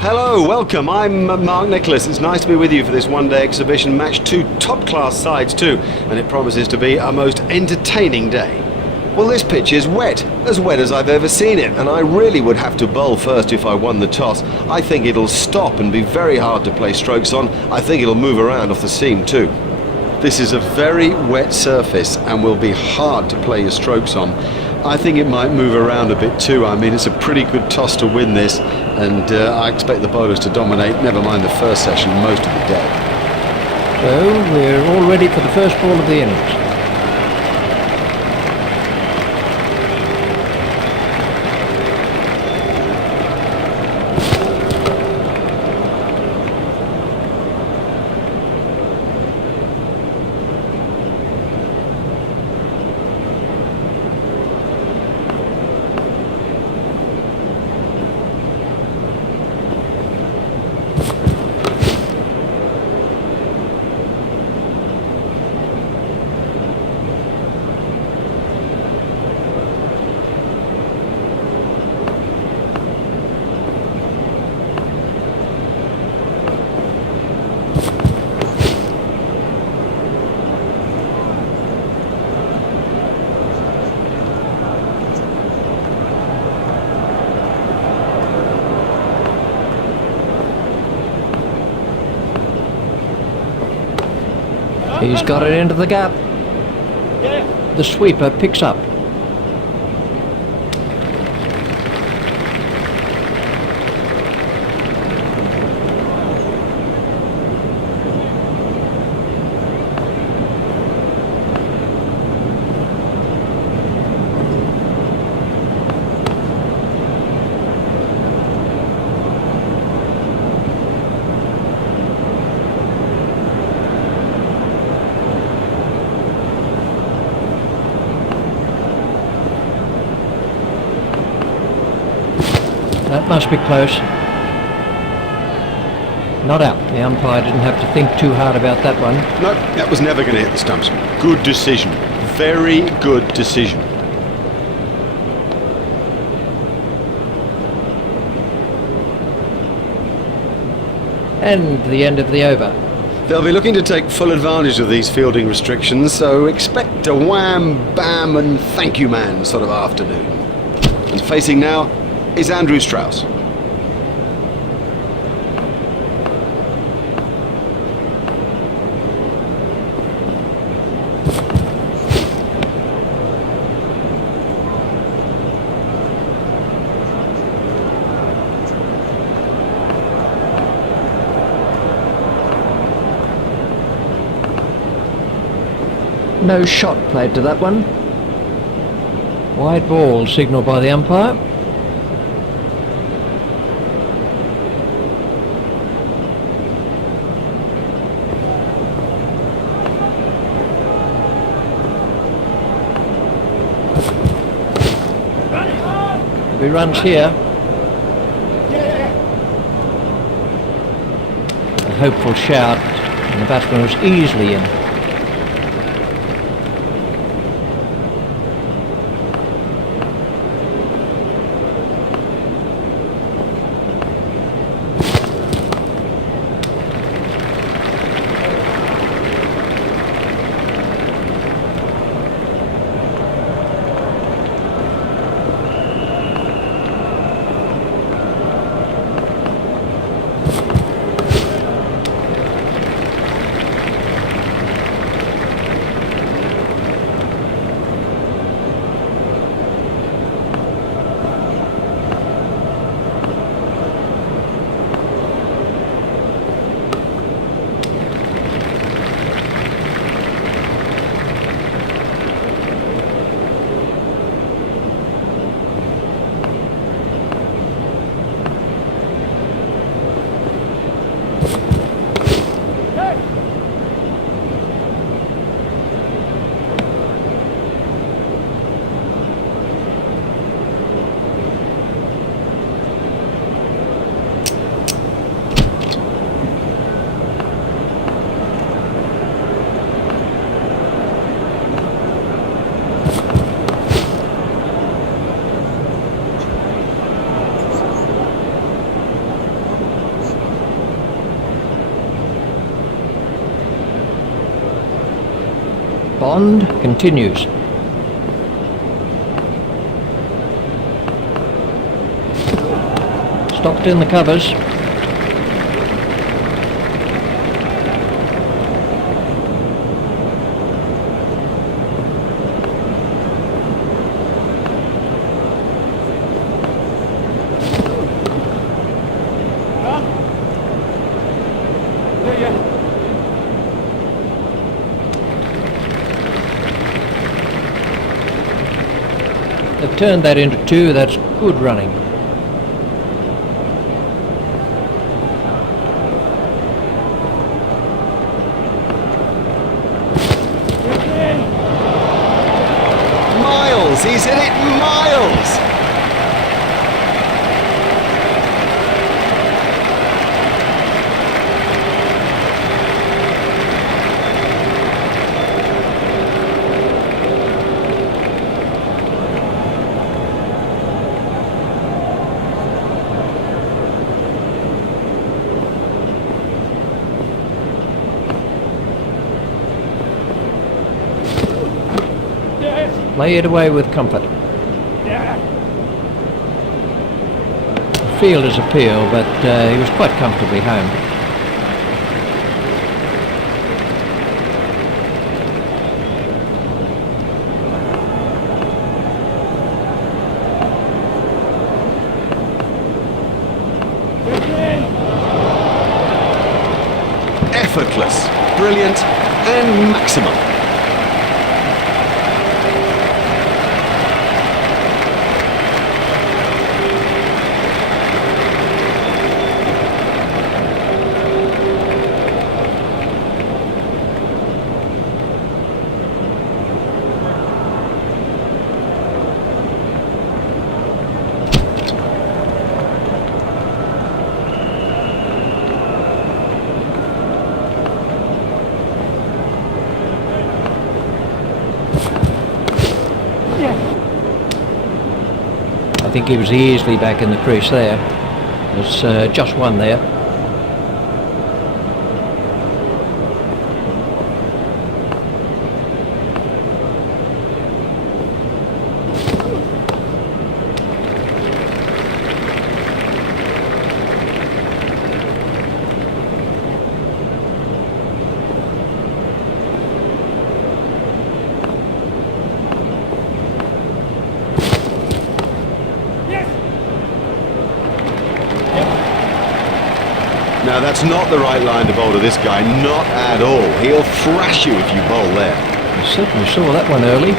Hello, welcome. I'm Mark Nicholas. It's nice to be with you for this one-day exhibition. Match two top-class sides too, and it promises to be a most entertaining day. Well, this pitch is wet as I've ever seen it, and I really would have to bowl first if I won the toss. I think it'll stop and be very hard to play strokes on. I think it'll move around off the seam too. This is a very wet surface and will be hard to play your strokes on. I think it might move around a bit too. I mean, it's a pretty good toss to win this, and I expect the bowlers to dominate, never mind the first session, most of the day. So we're all ready for the first ball of the innings. He's got it into the gap. The sweeper picks up. That must be close. Not out. The umpire didn't have to think too hard about that one. No, that was never going to hit the stumps. Good decision. Very good decision. And the end of the over. They'll be looking to take full advantage of these fielding restrictions, so expect a wham, bam and thank you man sort of afternoon. And facing now is Andrew Strauss. No shot played to that one. Wide ball signalled by the umpire. He runs here. A hopeful shout, and the batsman was easily in. Bond continues. Stopped in the covers. They've turned that into 2, that's good running. Miles, he's hit it miles! Lay it away with comfort. Fielder's appeal, but he was quite comfortably home. Effortless, brilliant, and maximum. I think he was easily back in the crease there. There's just one there. Now that's not the right line to bowl to this guy, not at all. He'll thrash you if you bowl there. I certainly saw that one early.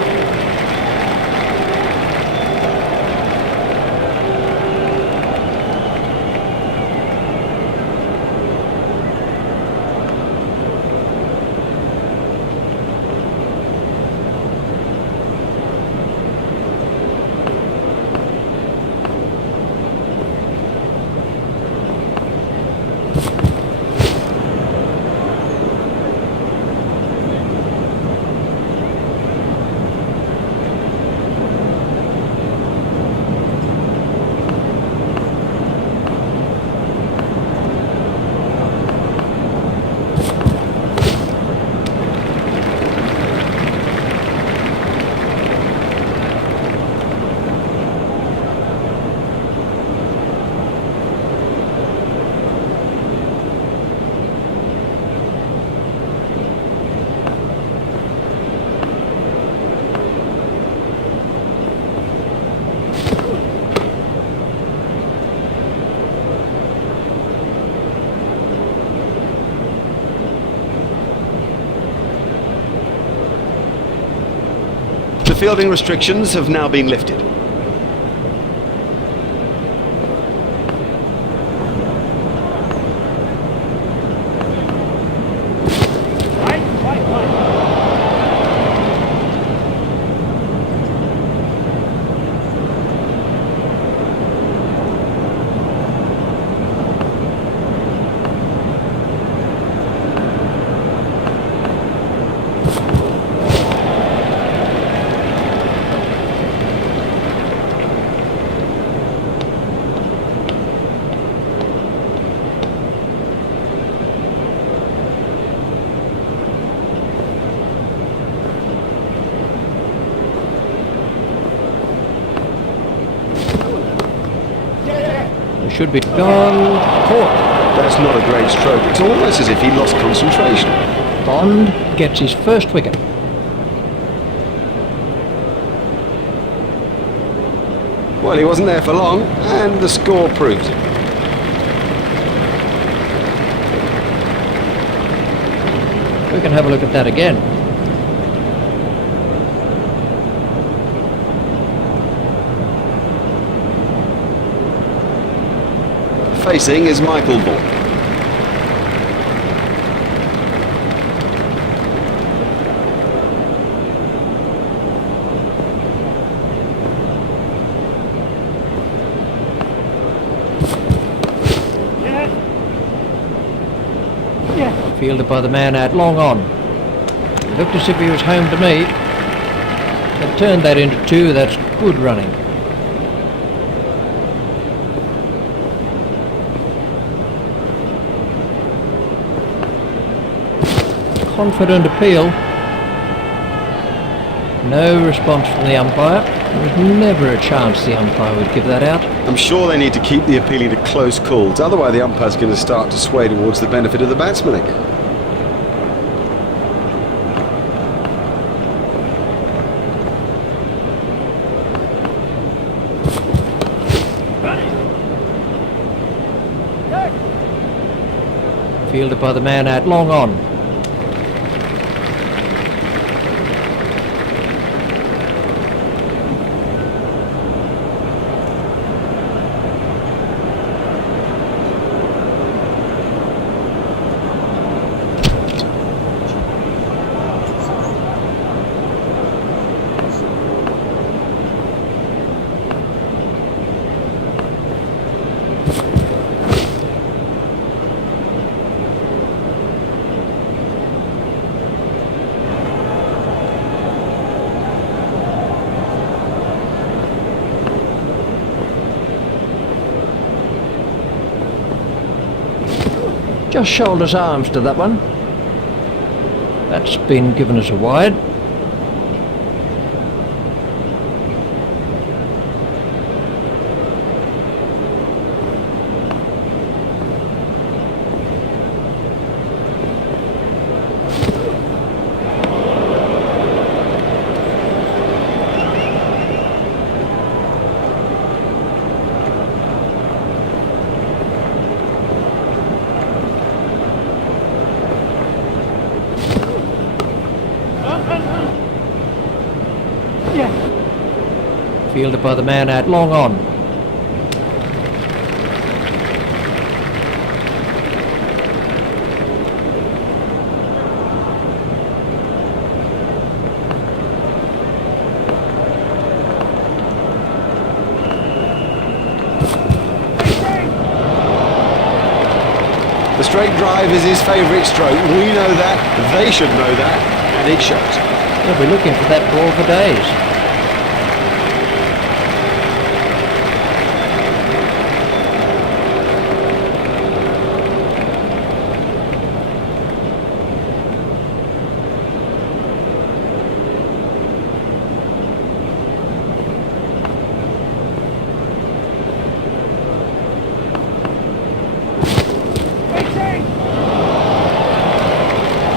The fielding restrictions have now been lifted. should be gone. Caught. That's not a great stroke. It's almost as if he lost concentration. Bond gets his first wicket. Well, he wasn't there for long, and the score proves it. We can have a look at that again. Facing is Michael Vaughan. Fielded by the man out long on. Looked as if he was home to me. They turned that into two. That's good running. Confident appeal. No response from the umpire. There was never a chance the umpire would give that out. I'm sure they need to keep the appealing to close calls, otherwise the umpire's going to start to sway towards the benefit of the batsman again. Fielded by the man out long on. Just shoulders arms to that one. That's been given as a wide. Fielded by the man out long on. The straight drive is his favourite stroke. We know that, they should know that, and it shows. They'll be looking for that ball for days.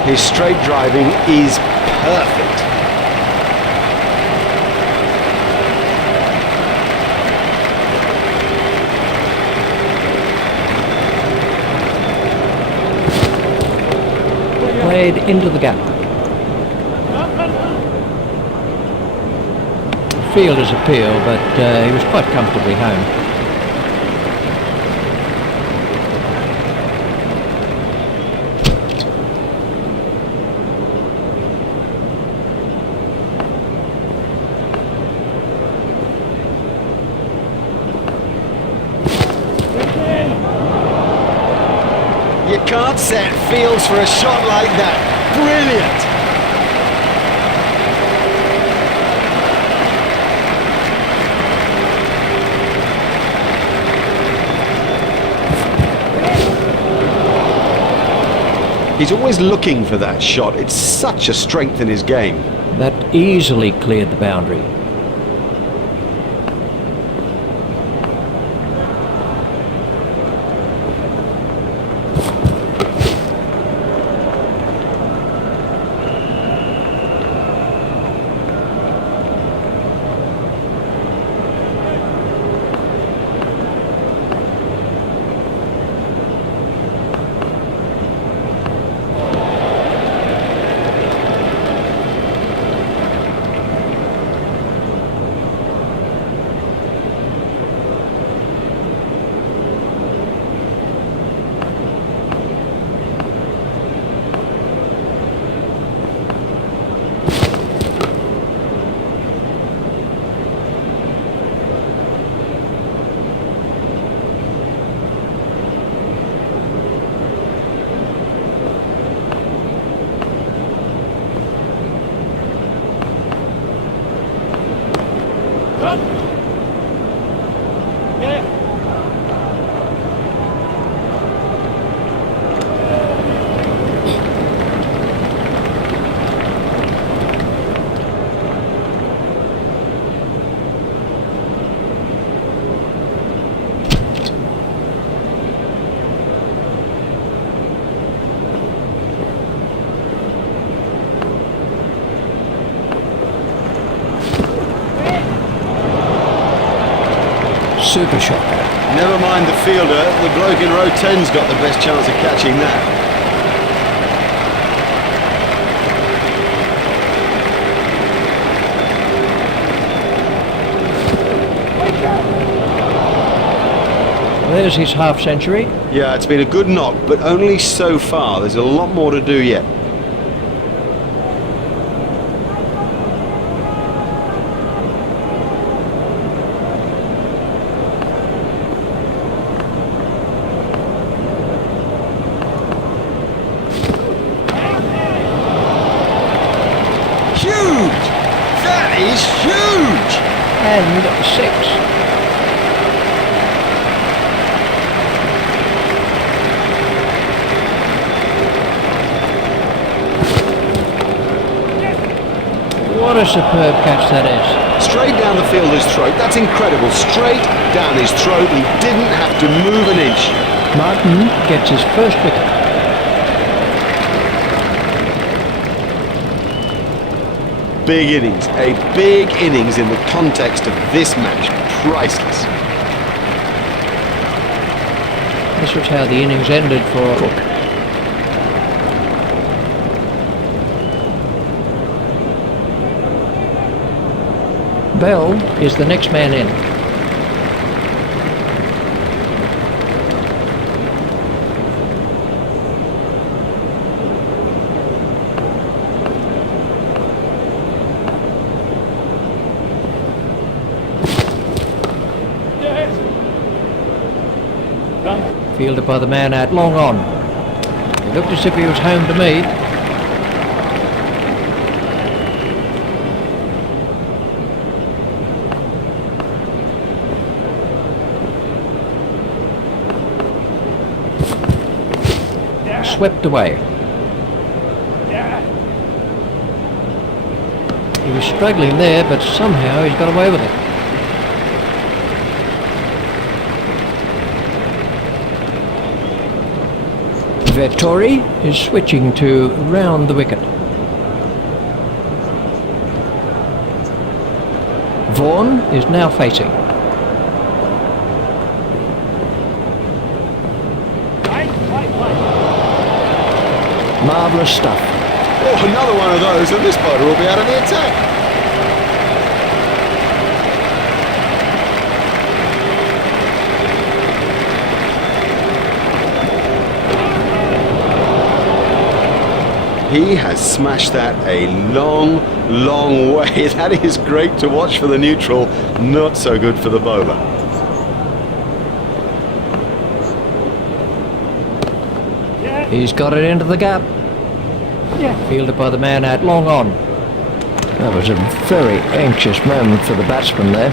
His straight driving is perfect. Played into the gap. Fielder's appeal, but he was quite comfortably home. You can't set fields for a shot like that. Brilliant! He's always looking for that shot. It's such a strength in his game. That easily cleared the boundary. super shot. Never mind the fielder, the bloke in row 10's got the best chance of catching that. There's his half century. Yeah, it's been a good knock, but only so far. There's a lot more to do yet. Huge! That is huge! And 6. What a superb catch that is. Straight down the fielder's throat. That's incredible. Straight down his throat. He didn't have to move an inch. Martin gets his first wicket. Big innings. A big innings in the context of this match. Priceless. This was how the innings ended for Cook. Bell is the next man in. Fielded by the man out long on. It looked as if he was home to me. Swept away. He was struggling there, but somehow he's got away with it. Vettori is switching to round the wicket. Vaughan is now facing. Marvellous stuff. Oh, another one of those, and this bowler will be out of the attack. He has smashed that a long, long way. That is great to watch for the neutral, not so good for the bowler. He's got it into the gap. Fielded by the man out long on. That was a very anxious moment for the batsman there.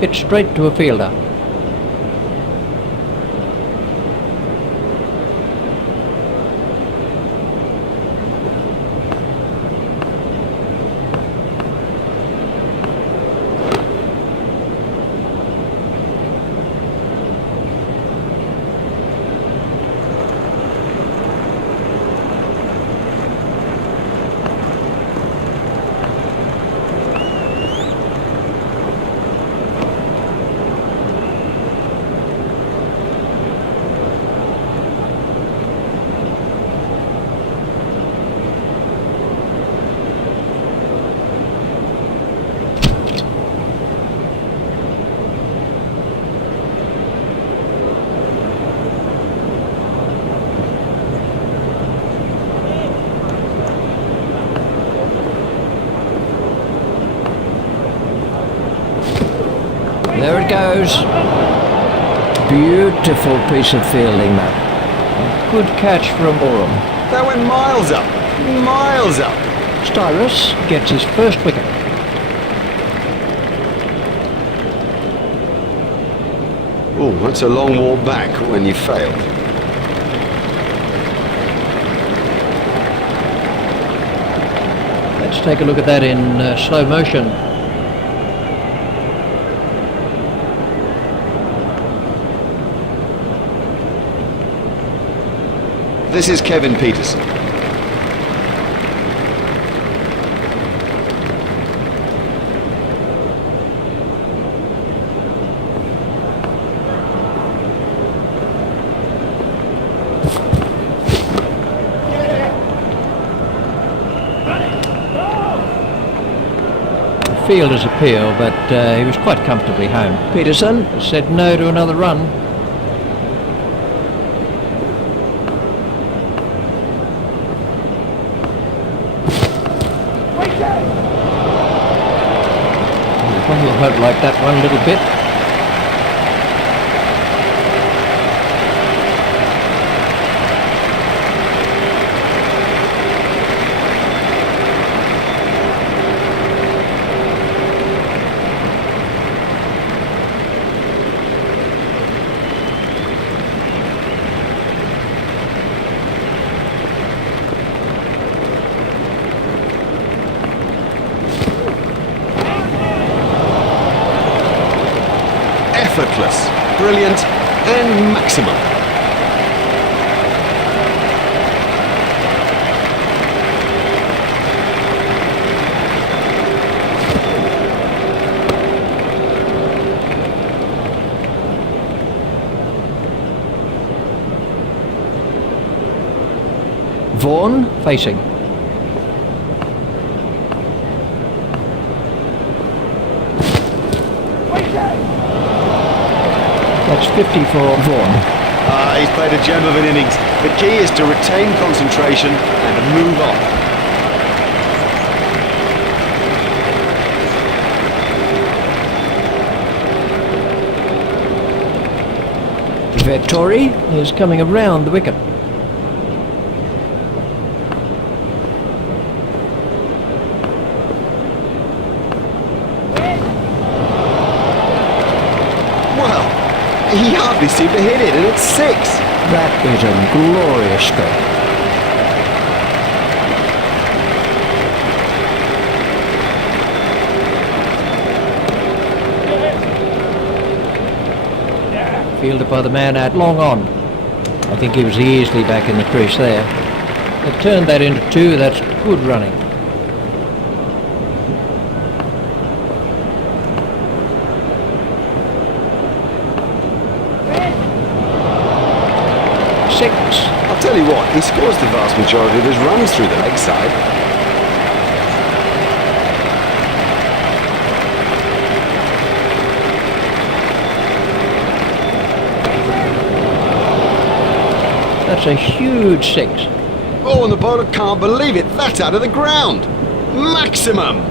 Hit straight to a fielder. There it goes. Beautiful piece of fielding, that. Good catch from Oram. That went miles up. Miles up. Styrus gets his first wicket. Oh, that's a long walk back when you fail. Let's take a look at that in slow motion. This is Kevin Peterson. Fielder's appeal, but he was quite comfortably home. Peterson said no to another run. We'll hope like that one a little bit. Effortless, brilliant, and maximum. Vaughan facing. That's 50 for Vaughan. He's played a gem of an innings. The key is to retain concentration and move on. Vettori is coming around the wicket. He hardly seemed to hit it, and it's 6. That is a glorious stroke. Fielded by the man out long on. I think he was easily back in the crease there. They turned that into 2. That's good running. I'll tell you what, he scores the vast majority of his runs through the leg side. That's a huge 6. Oh, and the bowler can't believe it. That's out of the ground. Maximum.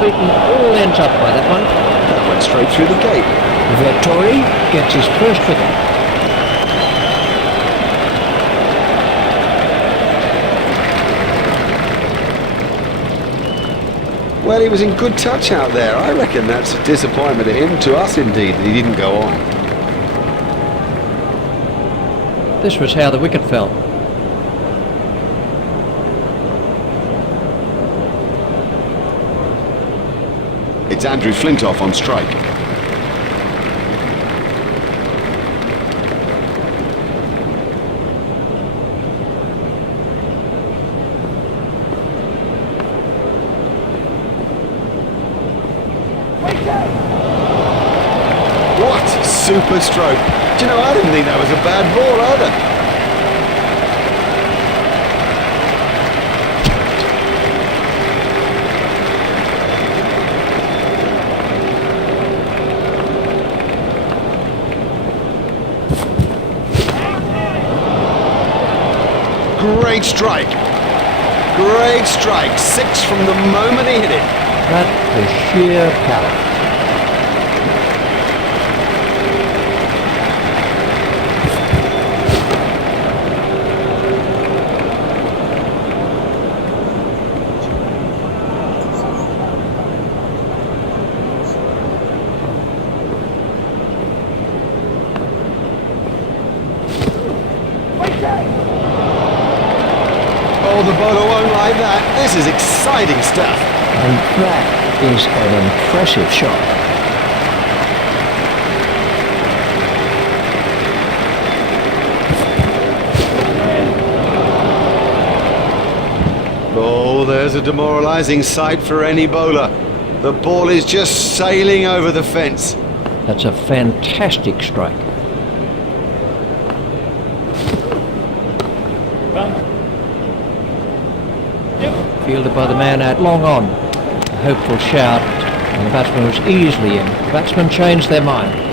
Beaten all ends up by that one. That went straight through the gate. Vettori gets his first wicket. Well, he was in good touch out there. I reckon that's a disappointment to him, to us indeed, that he didn't go on. This was how the wicket fell. It's Andrew Flintoff on strike. What super stroke. Do you know, I didn't think that was a bad ball either. Great strike. Great strike. 6 from the moment he hit it. That is sheer power. Oh, the bowler won't like that. This is exciting stuff. And that is an impressive shot. there's a demoralising sight for any bowler. The ball is just sailing over the fence. That's a fantastic strike. Fielded by the man out long on. A hopeful shout, and the batsman was easily in. The batsman changed their mind.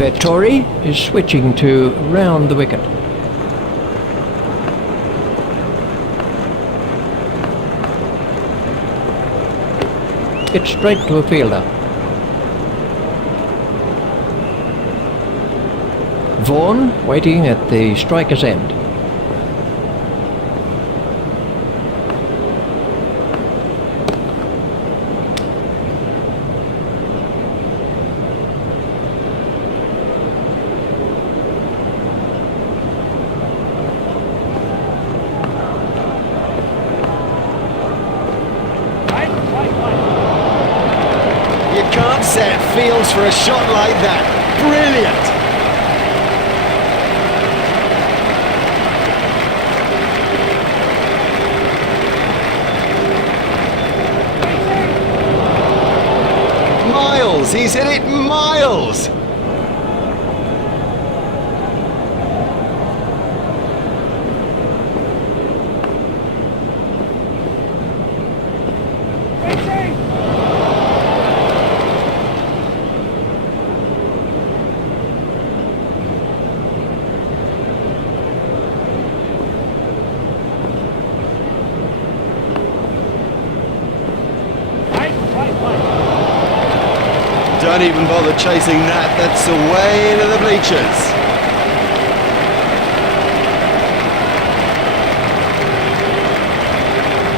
Vettori is switching to round the wicket. It's straight to a fielder. Vaughan waiting at the striker's end. You can't set fields for a shot like that. Brilliant! Miles! He's hit it miles! Don't even bother chasing that. That's away into the bleachers.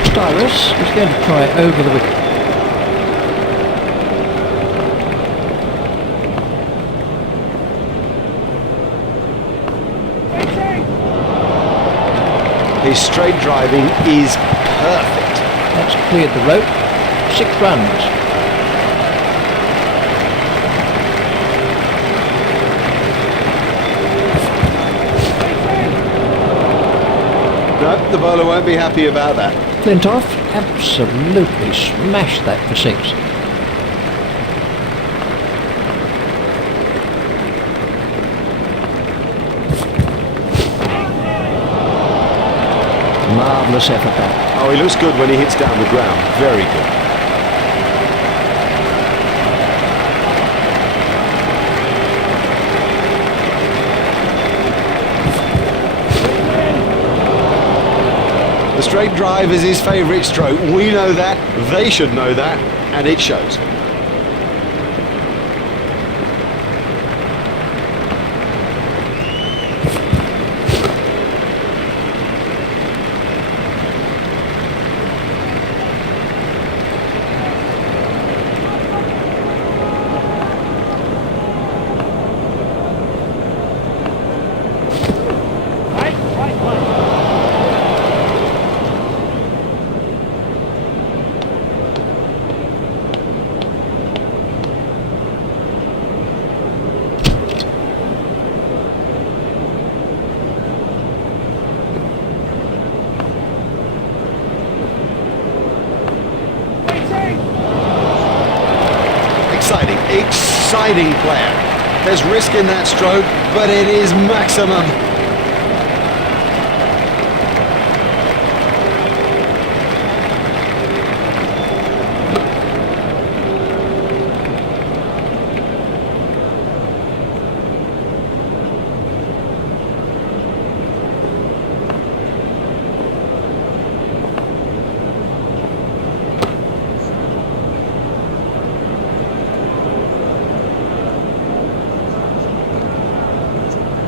Stylus is going to try over the wicket. His straight driving is perfect. That's cleared the rope. 6 runs. No, the bowler won't be happy about that. Flintoff absolutely smashed that for 6. Marvellous effort that. Oh, he looks good when he hits down the ground. Very good. The straight drive is his favourite stroke. We know that, they should know that, and it shows. Exciting player. There's risk in that stroke, but it is maximum.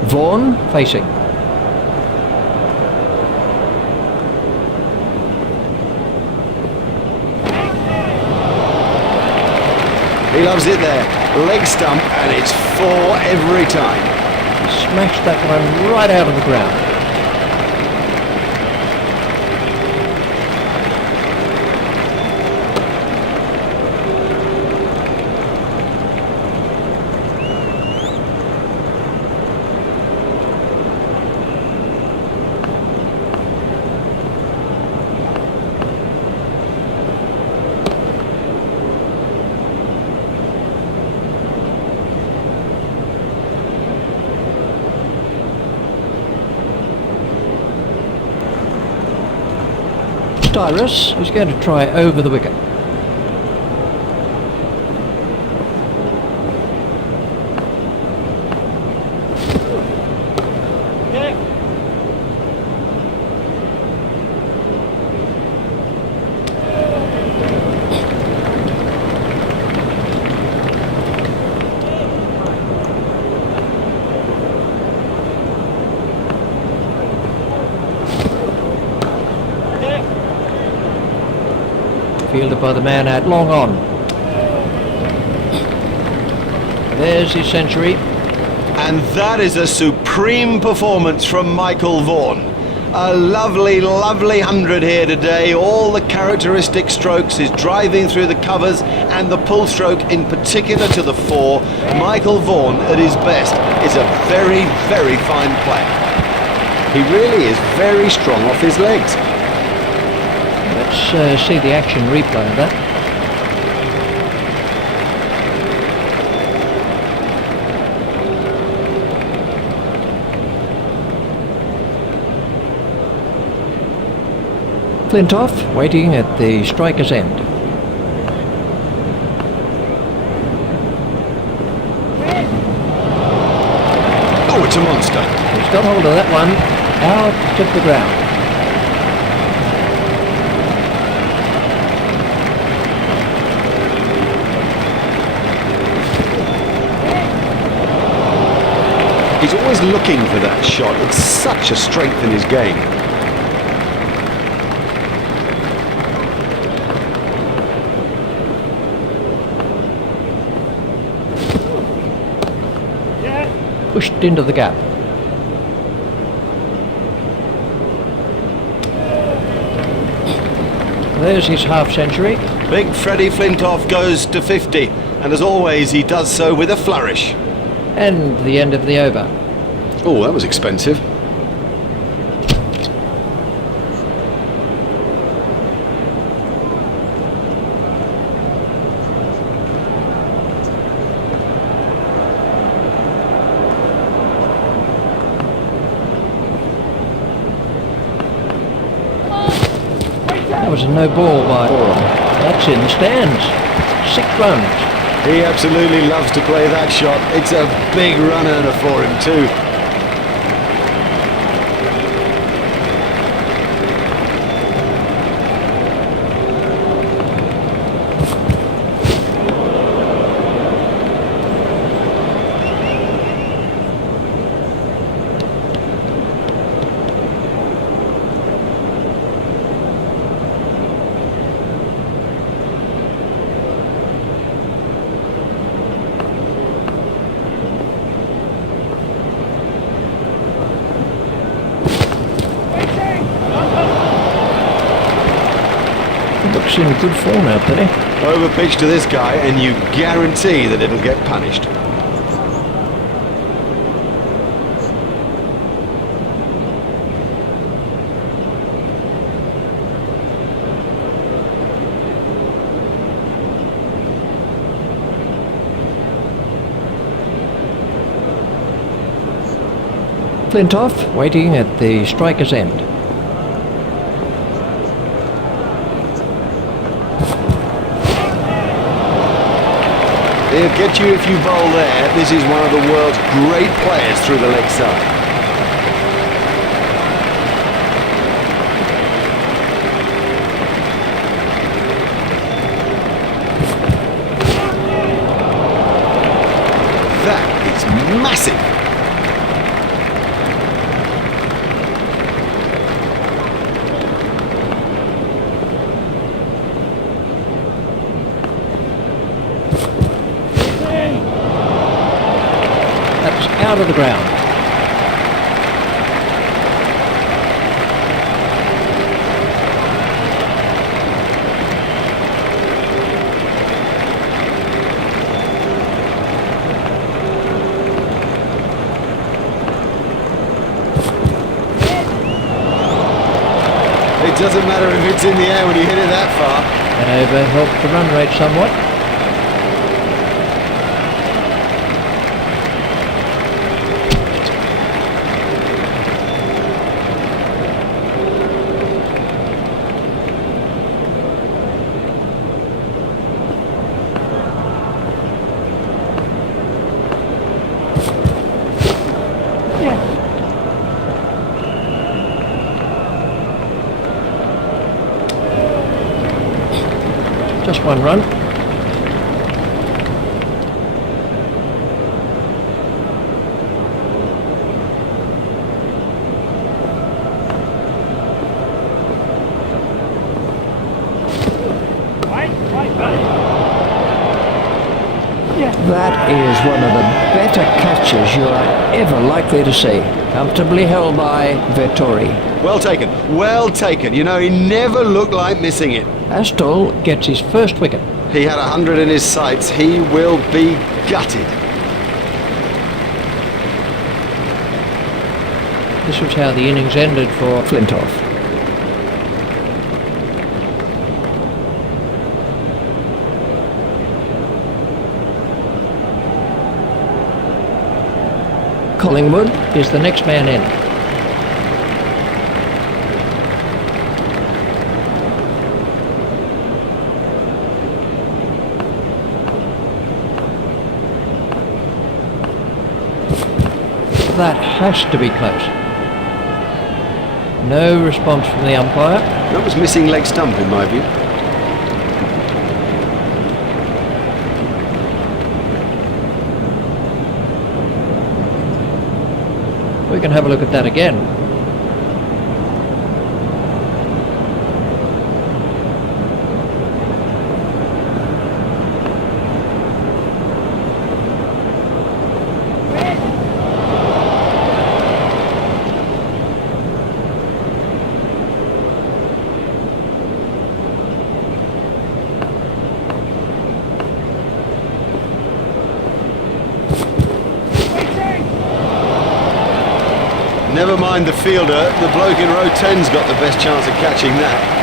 Vaughan facing. He loves it there. Leg stump, and it's 4 every time. He smashed that one right out of the ground. Tyrus is going to try over the wicket. Fielded by the man out long on. There's his century. And that is a supreme performance from Michael Vaughan. A lovely, lovely 100 here today. All the characteristic strokes, his driving through the covers and the pull stroke in particular to the fore. Michael Vaughan at his best is a very, very fine player. He really is very strong off his legs. Let's see the action replay of that. Flintoff waiting at the striker's end. Oh, it's a monster. He's got hold of that one, out of the ground. He's always looking for that shot. It's such a strength in his game. Pushed into the gap. There's his half century. Big Freddie Flintoff goes to 50, and as always he does so with a flourish. And the end of the over. Oh, that was expensive. That was a no ball by Vaughan. That's in the stands. 6 runs. He absolutely loves to play that shot. It's a big run earner for him too. Looks in good form out there. Over pitch to this guy and you guarantee that it'll get punished. Flintoff waiting at the striker's end. He'll get you if you bowl there. This is one of the world's great players through the leg side. That is massive. Out of the ground. It doesn't matter if it's in the air when you hit it that far. That over helped the run rate somewhat. one run. That is one of the better catches you are ever likely to see. Comfortably held by Vettori. Well taken, well taken. You know, he never looked like missing it. Astol gets his first wicket. He had 100 in his sights. He will be gutted. This was how the innings ended for Flintoff. Collingwood is the next man in. That has to be close. No response from the umpire. That was missing leg stump in my view. We can have a look at that again. Never mind the fielder, the bloke in row 10's got the best chance of catching that.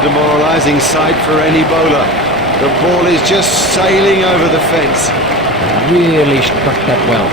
Demoralising sight for any bowler. The ball is just sailing over the fence. Really struck that well.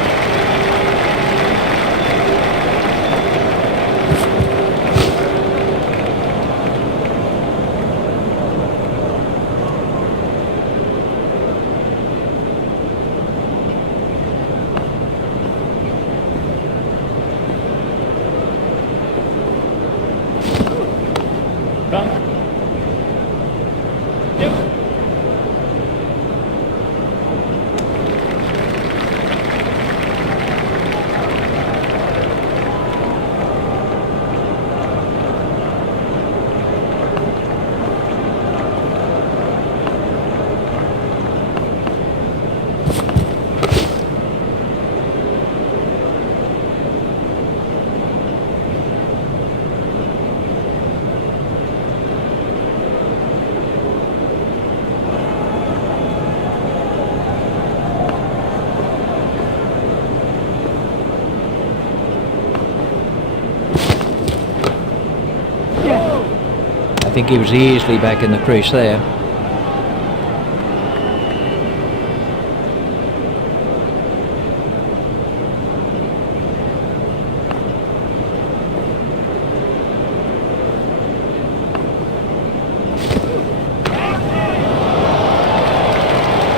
I think he was easily back in the crease there.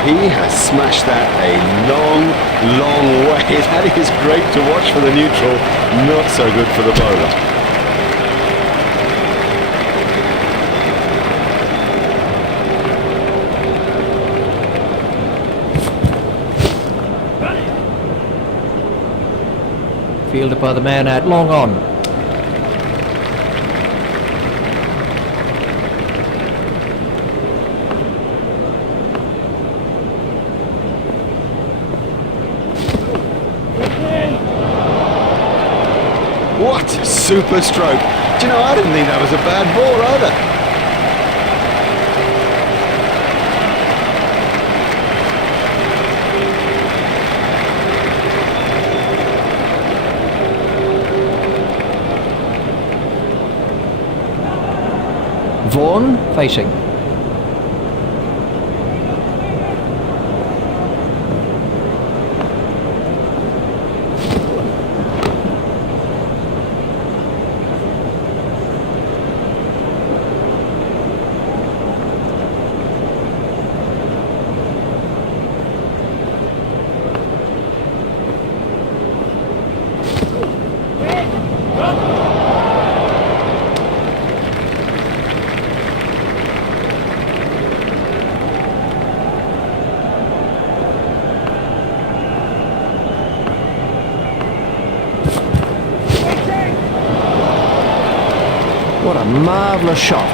He has smashed that a long, long way. That is great to watch for the neutral, not so good for the bowler. Fielded by the man at long on. What a super stroke. Do you know, I didn't think that was a bad ball either. Vaughan facing. What a marvellous shot.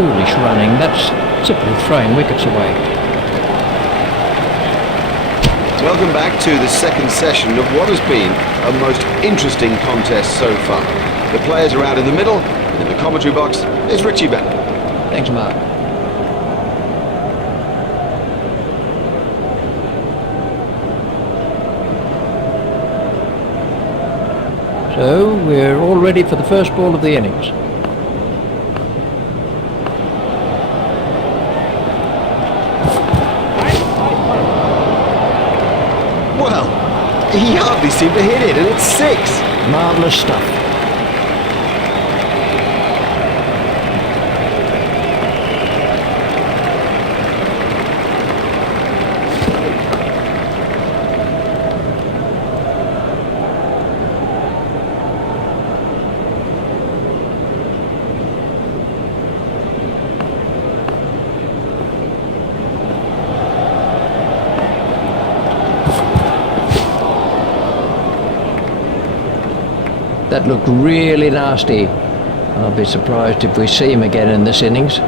Foolish running, that's simply throwing wickets away. Welcome back to the second session of what has been a most interesting contest so far. The players are out in the middle, and in the commentary box is Richie Bell. Thanks, Mark. So, we're all ready for the first ball of the innings. Well, he hardly seemed to hit it, and it's 6. Marvellous stuff. That looked really nasty. I'll be surprised if we see him again in this innings.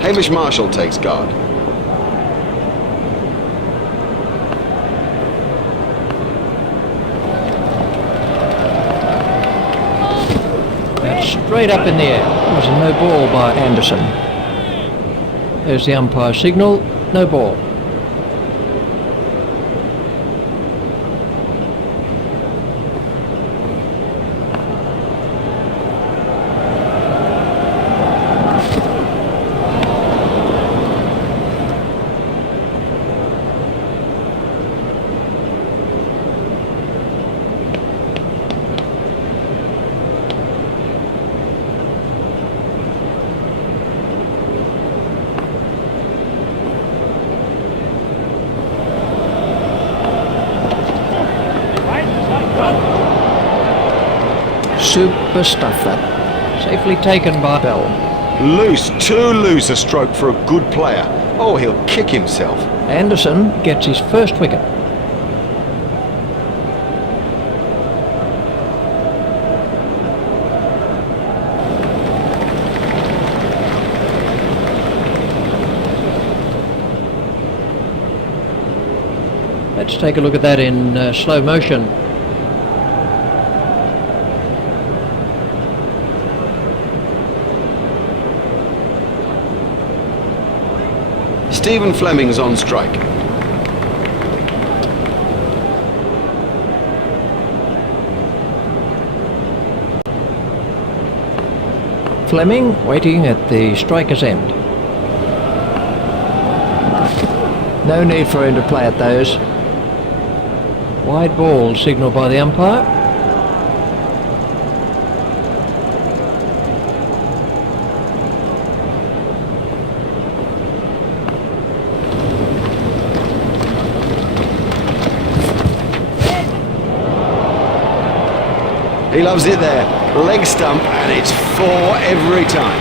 Hamish Marshall takes guard. That's straight up in the air. It was a no ball by Anderson. There's the umpire signal, no ball. Super stuff that. Safely taken by Bell. Loose, too loose a stroke for a good player. Oh, he'll kick himself. Anderson gets his first wicket. Let's take a look at that in slow motion. Stephen Fleming's on strike. Fleming waiting at the striker's end. No need for him to play at those. Wide ball signalled by the umpire. He loves it there. Leg stump, and it's 4 every time.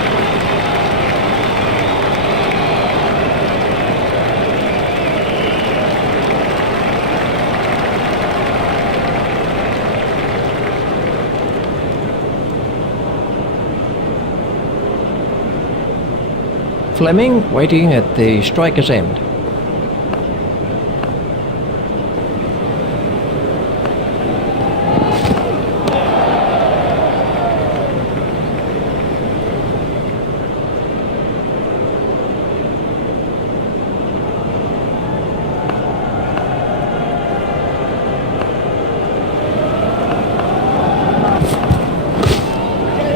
Fleming waiting at the striker's end.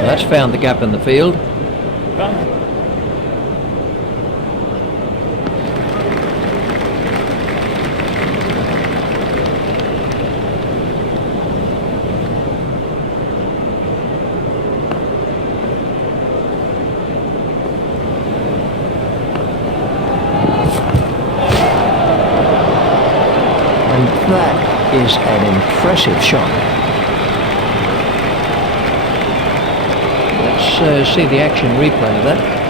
That's found the gap in the field. And that is an impressive shot. Let's see the action replay of that.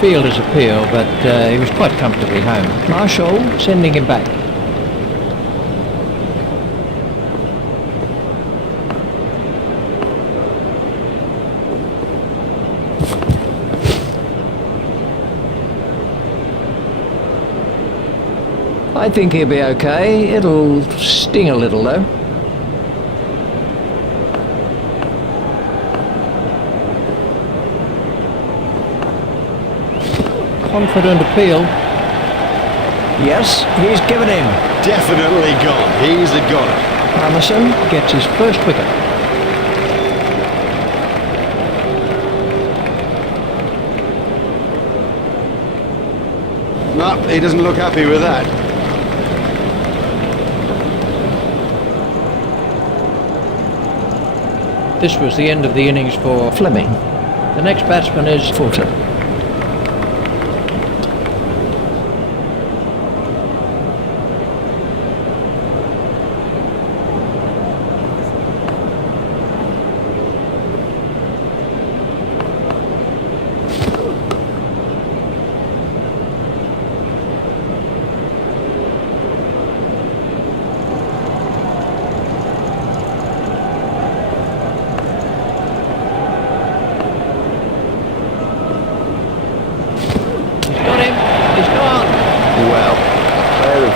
Fielder's appeal, but he was quite comfortably home. Marshall sending him back. I think he'll be okay. It'll sting a little though. Confident appeal. Yes, he's given him. Definitely gone. He's a goner. Anderson gets his first wicket. No, he doesn't look happy with that. This was the end of the innings for Fleming. The next batsman is Fulton.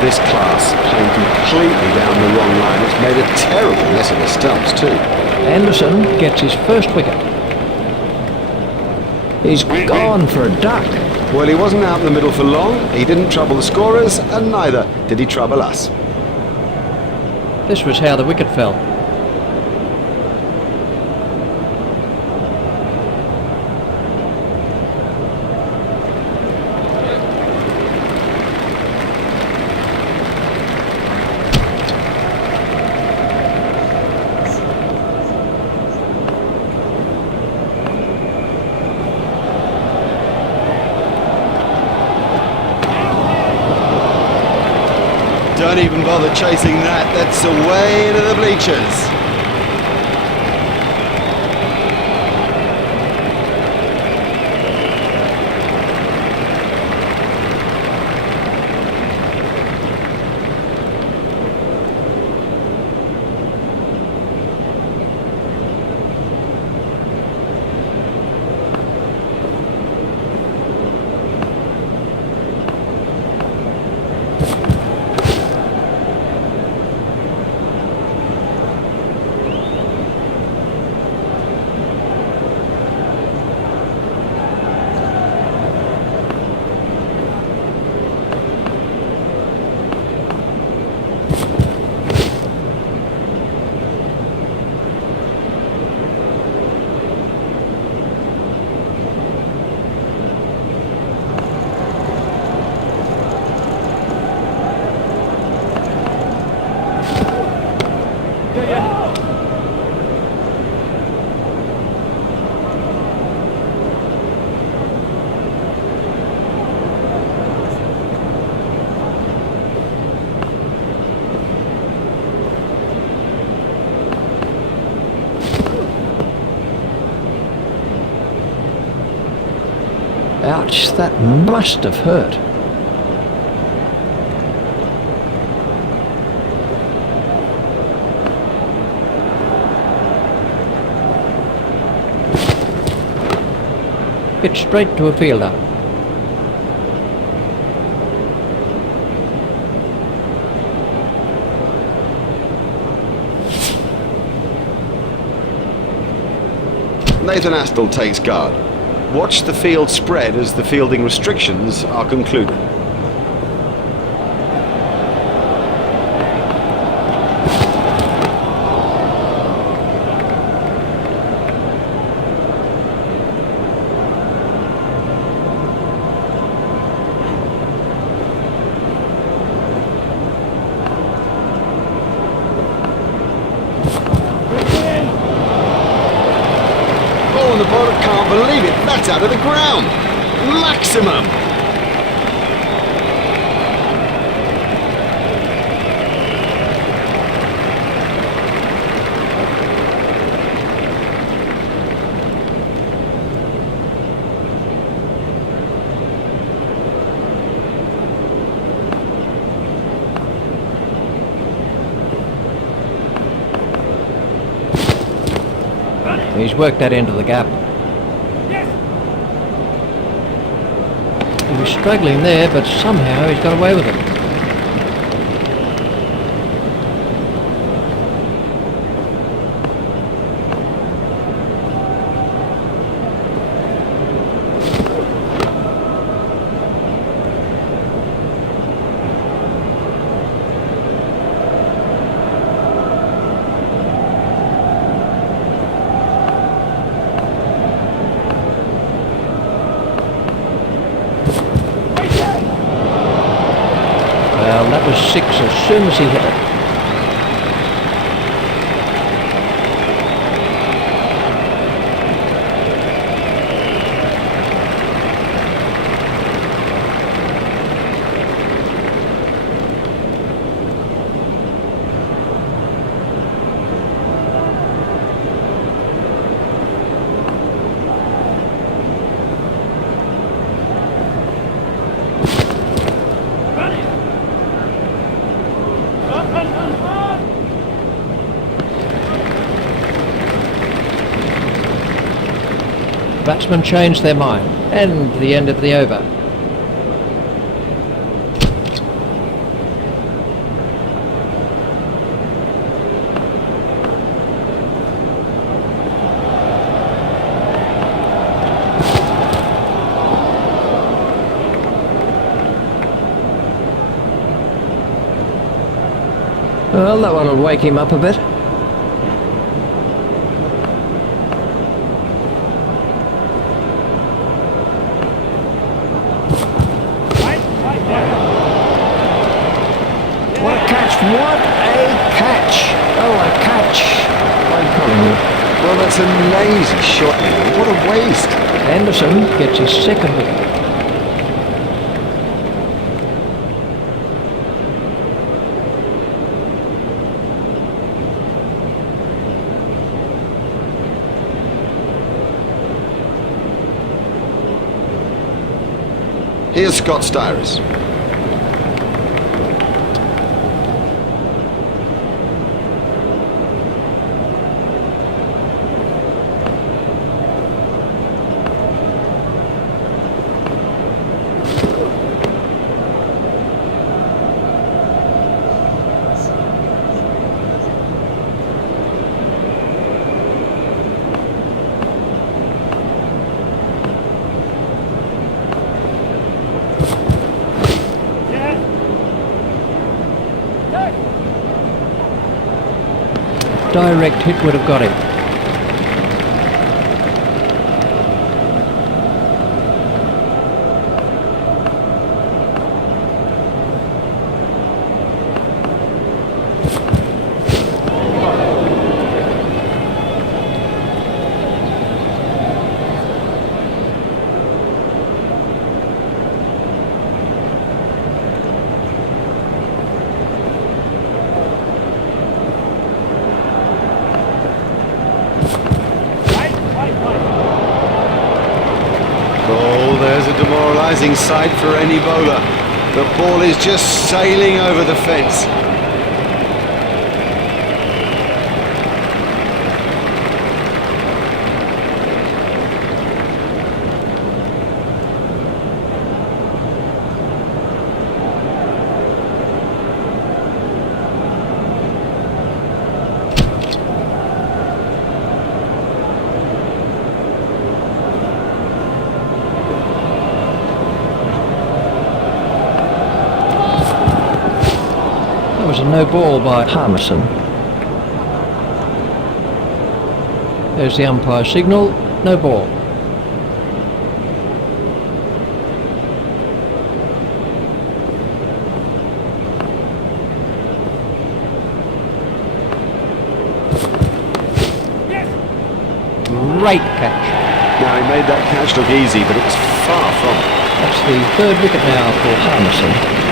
This class playing completely down the wrong line. It's made a terrible mess of the stumps too. Anderson gets his first wicket. He's gone for a duck. Well, he wasn't out in the middle for long. He didn't trouble the scorers, and neither did he trouble us. This was how the wicket fell. Don't even bother chasing that. That's away into the bleachers. Ouch, that must have hurt. Hit straight to a fielder. Nathan Astle takes guard. Watch the field spread as the fielding restrictions are concluded. Oh, and the bowler can't believe it. That's out of the ground. Maximum. He's worked that into the gap. He was struggling there, but somehow he's got away with it. Well, that was 6 as soon as he hit it. Batsmen changed their mind, and the end of the over. Well, that one will wake him up a bit. What a catch! What a catch! Oh, a catch! By Collingwood. Well, that's a lazy shot, Neil. What a waste. Anderson gets his second wicket. Here's Scott Styris. Direct hit would have got him. tantalising sight for any bowler. The ball is just sailing over the fence. That was a no ball by Harmison. There's the umpire signal, no ball. Great catch. Now, he made that catch look easy, but it was far from it. That's the third wicket now for Harmison.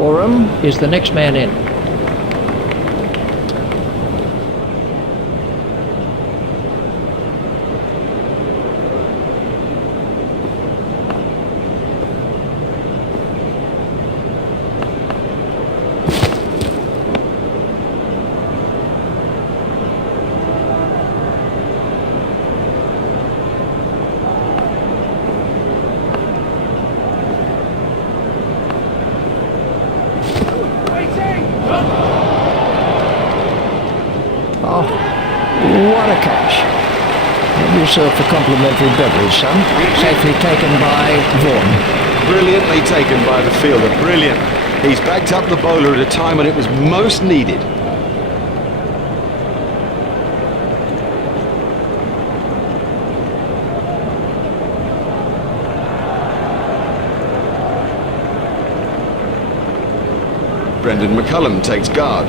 Oram is the next man in. Oh, what a catch. Have yourself a complimentary beverage, son. Safely taken by Vaughan. Brilliantly taken by the fielder, brilliant. He's backed up the bowler at a time when it was most needed. Brendan McCullum takes guard.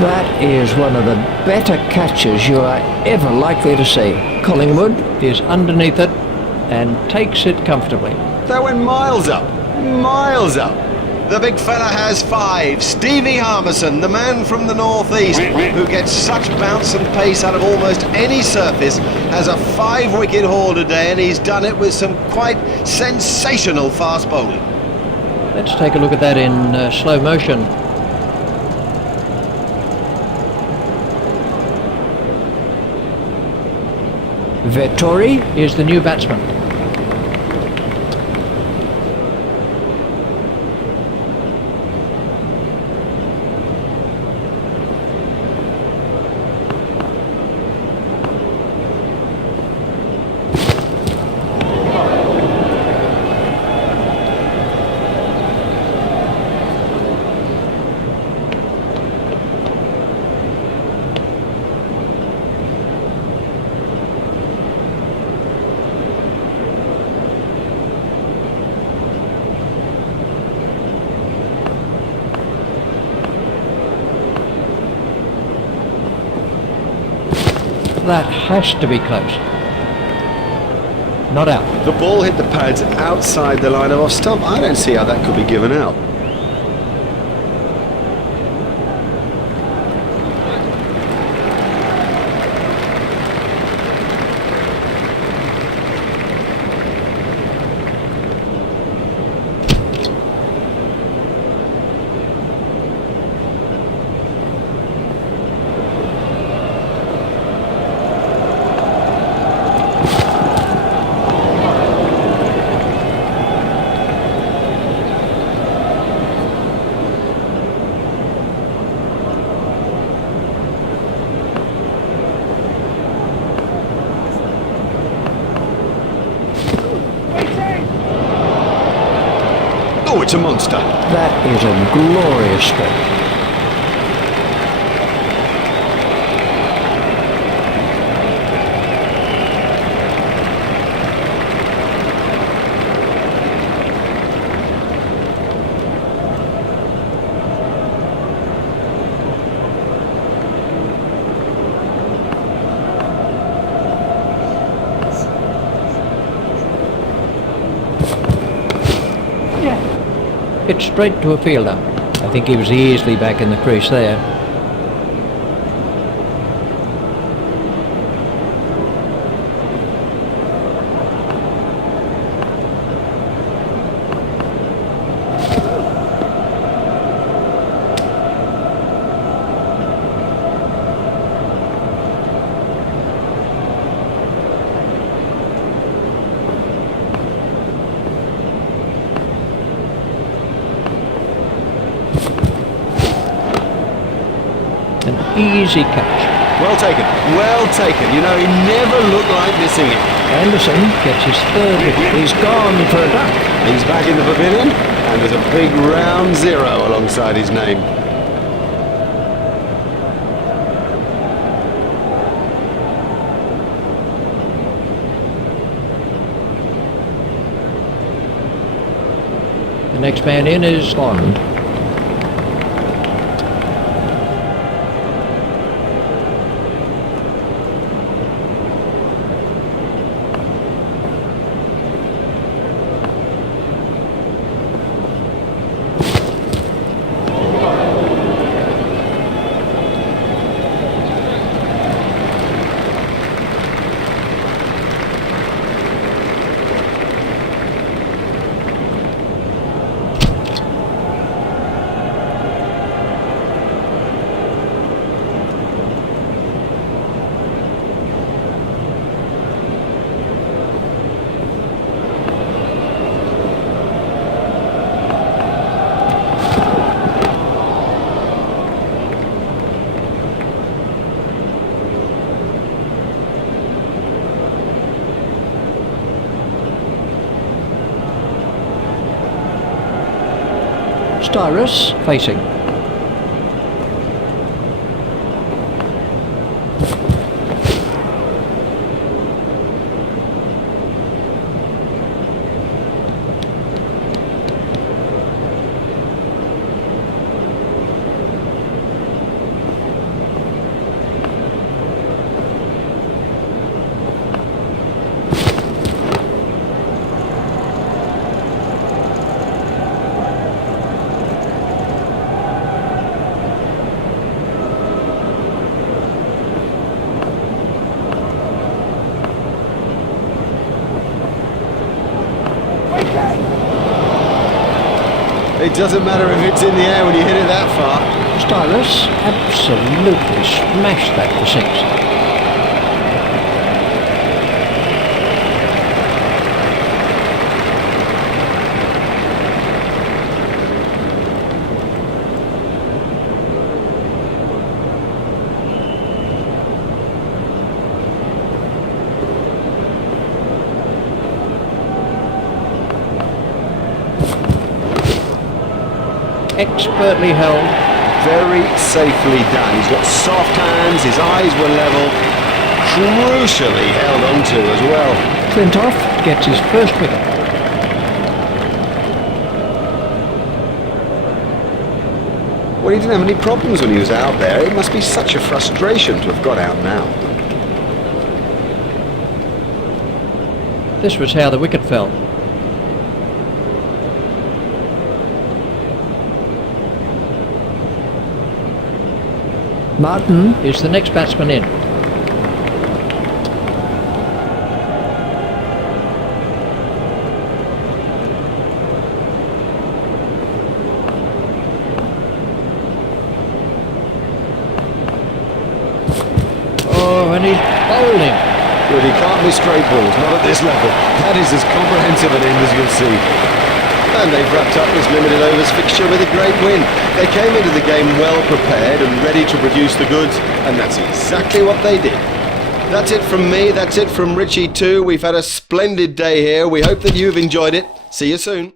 That is one of the better catches you are ever likely to see. Collingwood is underneath it and takes it comfortably. That went miles up, miles up. The big fella has 5. Stevie Harmison, the man from the northeast, who gets such bounce and pace out of almost any surface, has a 5-wicket haul today, and he's done it with some quite sensational fast bowling. Let's take a look at that in slow motion. Vettori is the new batsman. That has to be close. Not out. The ball hit the pads outside the line of off stump. I don't see how that could be given out. Oh, it's a monster. That is a glorious stroke. it straight to a fielder. I think he was easily back in the crease there. An easy catch. Well taken, well taken. You know, he never looked like missing it. Anderson gets his third wicket. He's gone for a duck. He's back in the pavilion, and there's a big round 0 alongside his name. The next man in is Vaughan. Styrus facing. It doesn't matter if it's in the air when you hit it that far. Stylus absolutely smashed that for 6. Expertly held. Very safely done. He's got soft hands, his eyes were level, crucially held onto as well. Flintoff gets his first wicket. Well, he didn't have any problems when he was out there. It must be such a frustration to have got out now. This was how the wicket fell. Martin is the next batsman in. Oh, and he's bowling. Good, he can't miss straight balls, not at this level. That is as comprehensive an end as you'll see. And they've wrapped up this limited overs fixture with a great win. They came into the game well prepared and ready to produce the goods, and that's exactly what they did. That's it from me, that's it from Richie too. We've had a splendid day here. We hope that you've enjoyed it. See you soon.